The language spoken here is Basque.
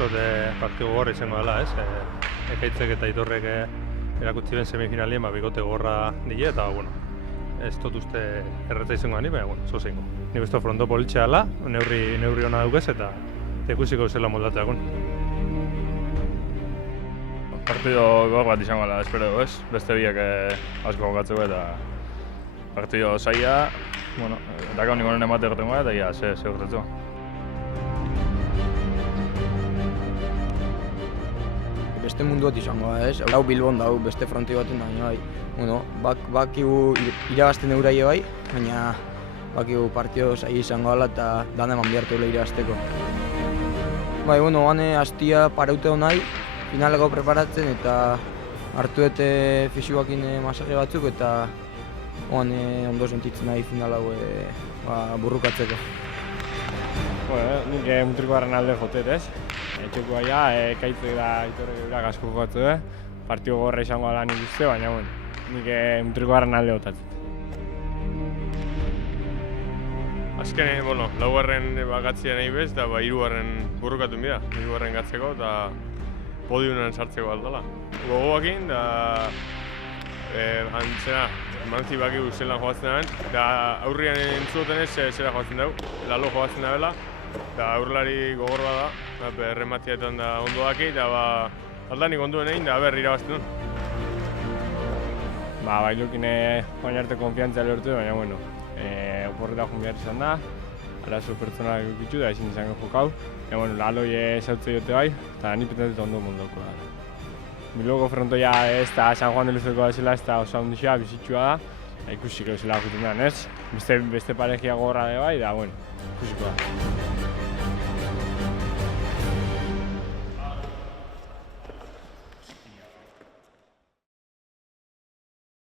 dut partidu gogorra izango dela, ez? Ekaitzek eta Aitorrek erakutsi ben semifinalien bikote gogorra dile, eta, bueno, ez dut uste erreta izango gani, baina, bueno, zozingo. Nik uste fronto politxea dela, neurri hona dukez, eta ikusiko zela moldatzea egun. Partido gogor bat izango dela, espero dugu, ez? Beste biak asko jokatzeko eta partido zaila, bueno, dakau nik honen emate egoten gara, eta ia, ze urtetzu. Beste mundu bat izango da, ez? Hau Bilbon da, beste fronti baten da, baina bai. Bueno, bakigu irabazten euraie bai, baina bakigu partido zaila izango dela eta dana eman bihartu dela irabazteko. Bai, bueno, gane hastia paraute nahi, finaleko preparatzen eta hartu dute fisikoakin masaje batzuk eta ondo sentitzen nahi final hau burrukatzeko. Nik mutriko garran alde jotet, ez? Etxeko baina, Ekaitzek da Aitorrek da asko jokatze, partio gorra izango ala nik uste, baina nik mutriko garran alde jotatzen. Azken, laugarren bakatzea nahi bez, eta hirugarren burrukatu bida, hirugarren gatzeko eta podiumen sartzeko aldala. Gogoakin, da antzena, manzi bakigu zelan jogatzen daben, eta aurrian entzuten ez zela jogatzen dugu, lalo jogatzen dabela, eta aurrelari gogor bada, errematiaetan da ondo daki, eta aldanik onduen egin, da irabazten duen. Bailukin oin arte konfiantzia lehortu, baina, oporreta joan behar izan da, arazo pertsonak eukitzu da ezin izango jokau. Laloi ezautze jote bai, eta ni pentsatut ondo mondoko da. Bilboko frontoia ez da San Juan de Luzeko da ez da oso handixea, bizitzua da, ikusiko zela juten da, ez? Beste parejia gogorra da bai, da, ikusiko da.